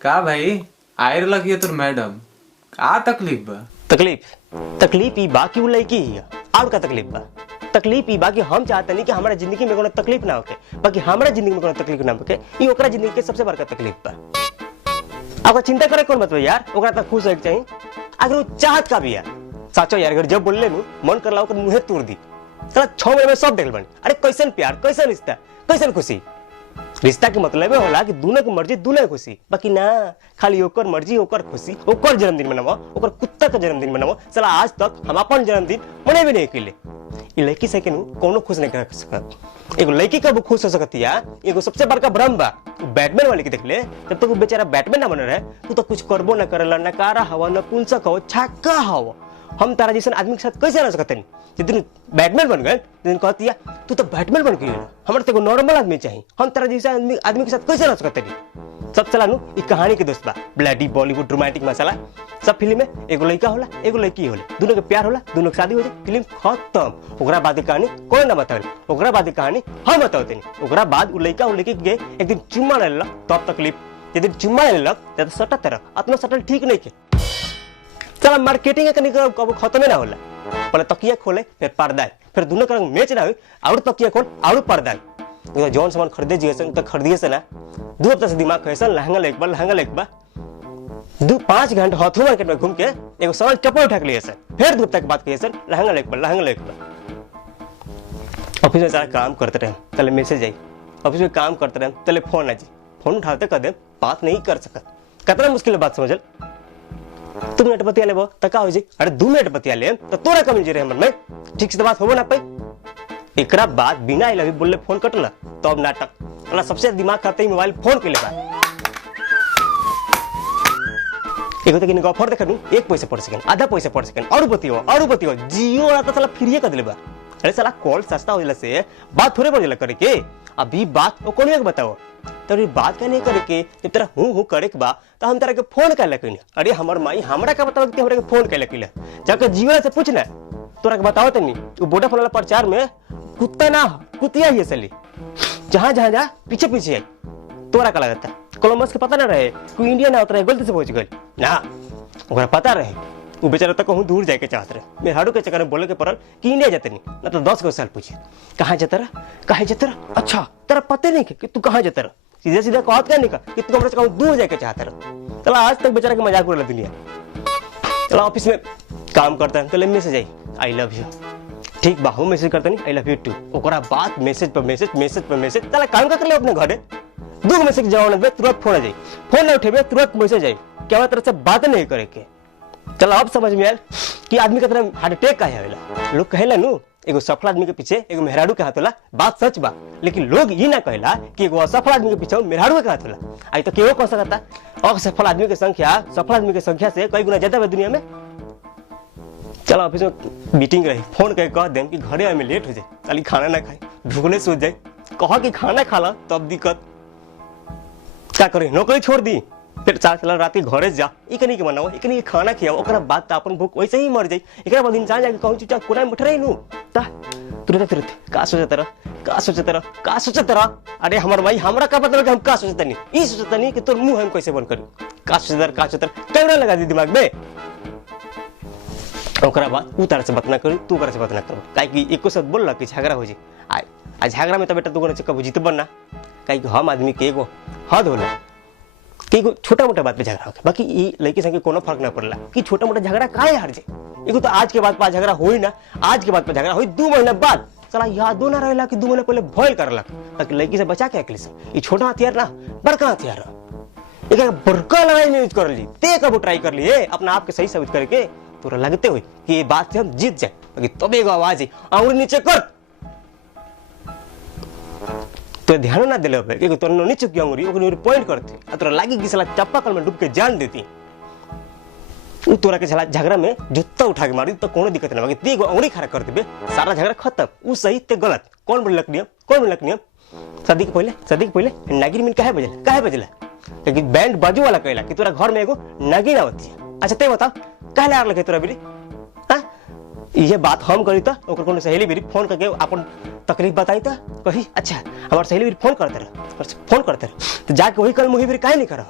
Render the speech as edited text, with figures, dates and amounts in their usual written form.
का भाई आयर लगी है तो मैडम का तकलीफ बा? तकलीफ ई बाकी वो लड़की ही है और का तकलीफ बा। तकलीफ ई बाकी हम चाहते नहीं कि हमारा जिंदगी में कोनो तकलीफ ना होके, बाकी हमारा जिंदगी में कोनो तकलीफ ना होके ई ओकरा जिंदगी के सबसे बड़का तकलीफ बा। आपका चिंता करे कौन मतलब यार, ओकरा तक खुश होके चाहिए अगर वो चाहत का भी है। साचो यार अगर जब बोलले नु मन करला ओकर मुंह तोड़ दी साला 6 महीने में सब देख बन। अरे कैसन प्यार, कैसन रिश्ता, कैसन खुशी। रिश्ता के मतलब होला कि दोनों की मर्जी दोनों खुशी, बाकी ना खाली ओकर मर्जी ओकर खुशी ओकर जन्मदिन मनावो ओकर कुत्ता का जन्मदिन मनावो। साला आज तक हम अपन जन्मदिन मने भी नहीं केले। ई लड़की से केनु कोनो खुश नहीं कर सकत। एगो लड़की कब खुश हो सकती है, एगो सबसे बड़का भ्रम बा। बैटमैन वाले के देख ले, जब तक वो बेचारा बैटमैन ना बन रहे तू तो कुछ करबो ना करला, नकारा हवा न पुंसक हो छक्का हो। हम तारा जैसे आदमी के साथ कैसे रह सकते हैं? जितने बैटमैन बन गए दिन कहती है तू तो बैटमैन बन गई, हमारे तो नॉर्मल आदमी चाहिए। हम तारा जैसे आदमी के साथ कैसे रह सकते हैं? सब चला नु ई कहानी के दोस्त बा, ब्लडी बॉलीवुड रोमांटिक मसाला। सब फिल्म में एगो लड़का होला एगो लड़की होला, दोनों के प्यार होला, दोनों की शादी हो जाए, फिल्म खत्म। ओकरा बाद की कहानी कोई ना बतावे, ओकरा बाद की कहानी हम बताते नहीं। ओकरा बाद उ लड़का उ लड़की के एक दिन चुम्मा ले लेला तब तकलीफ। जे दिन चुम्मा ले लेलक त सटा तरह अपना सटल ठीक नहीं के। चला मार्केटिंग के निकल कब खत्म ना होला। पहले तकिया खोले फिर पर्दा, फिर दोनों का रंग मैच ना हो और तकिया खोल और पर्दा। तो जौन सामान खरीदे जिए तो खरीदिए से ना 2 हफ्ता से दिमाग कैसा लहंगा लेक बा 2-5 घंटे हाथों मार्केट में घूम के एगो सामान चप्पल उठा के लिए सर, फिर 2 हफ्ता के बाद कहिए सर लहंगा लेक बा। ऑफिस में सारा काम करते रहे तले मैसेज आई, ऑफिस में काम करते रहे तले फोन आ जी, फोन उठाते कदम बात नहीं कर सकत। कितना मुश्किल बात समझल। 2 मिनट बतिया लेबो त का हो जी, अरे 2 मिनट बतिया ले तो तोरा कम जे रे हमर में ठीक से बात होबो ना पाई। एकरा बाद बिना आई लव यू बोलले फोन कटला तो अब नाटक वाला सबसे दिमाग खाते ही मोबाइल फोन के लेबा। एगो तक इनका ऑफर देखनु 1 पैसा पर सेकंड, आधा पैसा पर सेकंड और बतियो जियो वाला तो साला फ्री कर देले बा। अरे साला कॉल सस्ता हो जाला से बात थोड़े बढ़ जाला करे के। अभी बात ओ कोनी के बताओ तो बात क्या नहीं करे के, जब तेरा हूं करे के बा तो हम तेरा के फोन कर लकनी। अरे हमर माई हमरा का बताओ कि हमरा के फोन कर लकिला, जाके जियो से पूछना तोरा के बताओ तनी। वो वोडाफोन वाला प्रचार में कुत्ता ना कुतिया ही असली जहां जा पीछे आई। तोरा का लगता कोलंबस के पता ना रहे कोई इंडिया ना उतरा गलती से पहुंच गई ना, ओकरा पता रहे वो बेचारा तक कहूं दूर जाके चाहत रहे। मैं हाडू के चक्कर में बोले के पड़ल कि इंडिया जाते नहीं ना तो 10 साल पूछे कहाँ जाता रहा। अच्छा तेरा पता नहीं कि तू कहाँ जाता रहा, सीधे कहत क्या नहीं कि तू हमरा से कहूं दूर जाके चाहता रहा। चला आज तक बेचारा के मजाक उड़ा दुनिया। चला ऑफिस में काम करता है तो message I I love you, ठीक बा हम मैसेज करते नहीं आई लव यू टू। ओकरा बाद मैसेज पर मैसेज चला काम कर ले अपने घरे 2 मैसेज जवाब में तुरंत फोन आ जाए, फोन ना उठेबे तुरंत मैसेज आई क्या तरह से बात नहीं करे के। चलो अब समझ में आयल कि आदमी का तरह हार्ट अटैक काहे आवेला। लोग कहेला नु एगो सफल आदमी के पीछे एगो मेहरारू के हाथ होला, बात सच बा, लेकिन लोग ये ना कहेला कि एगो असफल आदमी के पीछे मेहरारू के हाथ होला। आई तो केहो कह सकता असफल आदमी की संख्या सफल आदमी की संख्या से कई गुना ज्यादा है दुनिया में। चलो ऑफिस में मीटिंग रही, फोन करके कह दें कि घरे आए में लेट हो जाए, खाली खाना ना खाए भूखने सोच जाए। कहा कि खाना खाला तब दिक्कत क्या करे, नौकरी छोड़ दी फिर 4 साल रात के घरे जा इकनी के मनाओ इकनी खाना खियाओ, ओकरा बाद त अपन भूख वैसे ही मर जाई। एकरा बाद इंसान जाके कहूं चुपचाप कोना में बैठ रही नु ता तुरंत का सोचत रह। अरे हमर भाई हमरा का पता कि हम का सोचतनी, ई सोचतनी कि तोर मुंह हम कैसे बंद करी। का सोचत कैमरा लगा दी दिमाग में। ओकरा बाद उ तरह से बात ना करी तू ओकरा से बात ना करो, काहे कि एको शब्द बोलला कि झगड़ा हो जाए। आ झगड़ा में तो बेटा तू कोना कब जीत बनना, काहे कि हम आदमी के एगो हद होला कि छोटा मोटा बात पे झगड़ा होगा, बाकी ये लड़की संग कोनो फर्क ना पड़ला कि छोटा मोटा झगड़ा काहे हार जाए। एगो तो आज के बाद पा झगड़ा होई ना, आज के बाद पे झगड़ा होई 2 महीना बाद साला यादो ना रहेला कि 2 महीना पहले भयल करला, ताकि लड़की से बचा के अकेले से। ये छोटा हथियार ना बड़का हथियार है, एक बड़का लड़ाई में यूज कर ली ते कब ट्राई कर लिए अपना आप के सही साबित करके तोरा लगते हुए कि ये बात से हम जीत जाए, बाकी तब एगो आवाज है अंगुली नीचे कर तो ध्यान ना दिले पे तोर नीचे की अंगुरी ओकरे पॉइंट करते तोरा लागी कि साला चापाकल में डूब के जान देती। उ तोरा के साला झगड़ा में जूता उठा के मारी तो कोनो दिक्कत ना, बाकी ते एगो अंगुरी खड़ा कर देबे सारा झगड़ा खत्म। उ सही ते गलत कौन बोललक नियम शादी के पहले नागिन मिन काहे बजला क्योंकि बैंड बाजू वाला कहला कि तोरा घर में एगो नागिन आवती है। अच्छा ते बता काहे लार लगे तोरा बिरी हां ये बात हम करी तो ओकर कोनो सहेली बिरी फोन करके अपन तकलीफ बताई तो कही अच्छा हमार सहेली बिरी फोन करते रह तो जाके वही कल मुही बिरी काहे नहीं कर